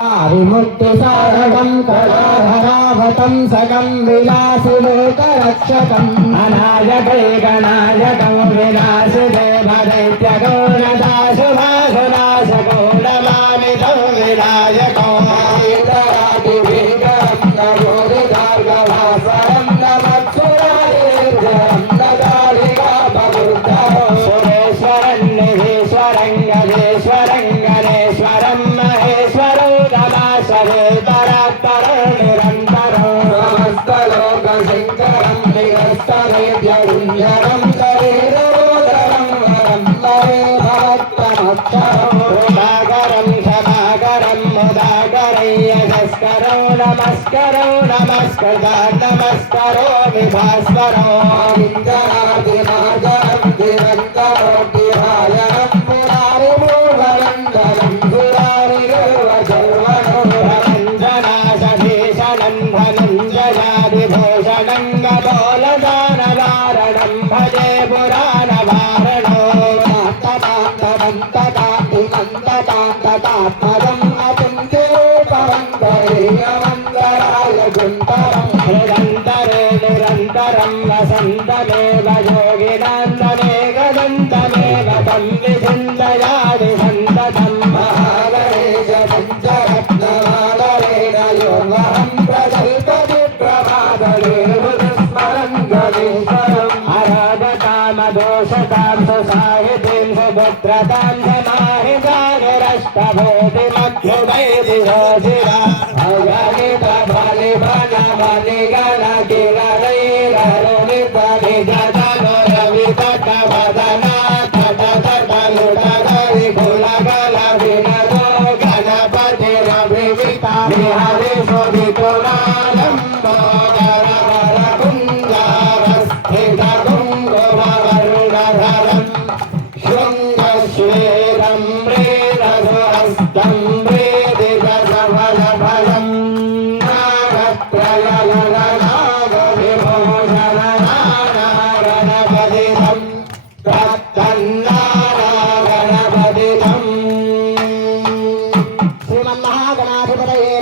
విముక్తిసారకం కళాధరావతం సగం విలాసిలోకరక్షకం. అనాయకై గణాయకం విలాసిదేవదైత్యగౌరదాశుభాసునాశగౌరమామితం ముదాకరం యశస్కరం నమస్కరం నమస్కృత నమస్కరో విభాస్వరం. ఇంద్రాదినాజరం దివంతరోగ్యహాయనం పురారిమూఢమండలం సురారిగర్వశర్వణం భరంజనాశభీషణం ధనంజయాదిభూషణం గోలదానవారణం భజే పురాణవారణో మంతకాంతకాంతకాంతకాంతకాంతరం నిరంతరే నిరంతరం వసంతమేవ యోగినాంతమేవ దంతమేవ తం విచింతయాది సంతతం మహాగణేశ పంచరత్నమాలరేణ యోగహం ప్రజల్పతి ప్రభాదలేరుస్మరం గణేశ్వరం అరాగతామదోషతాం సుసాహితీం సుపుత్రతాం भाले भाना भाले गाना गिरा கணபதிதம் கண்ணாராயணபதிதம் ஸ்ரீமன் மகாகணாதிபதையே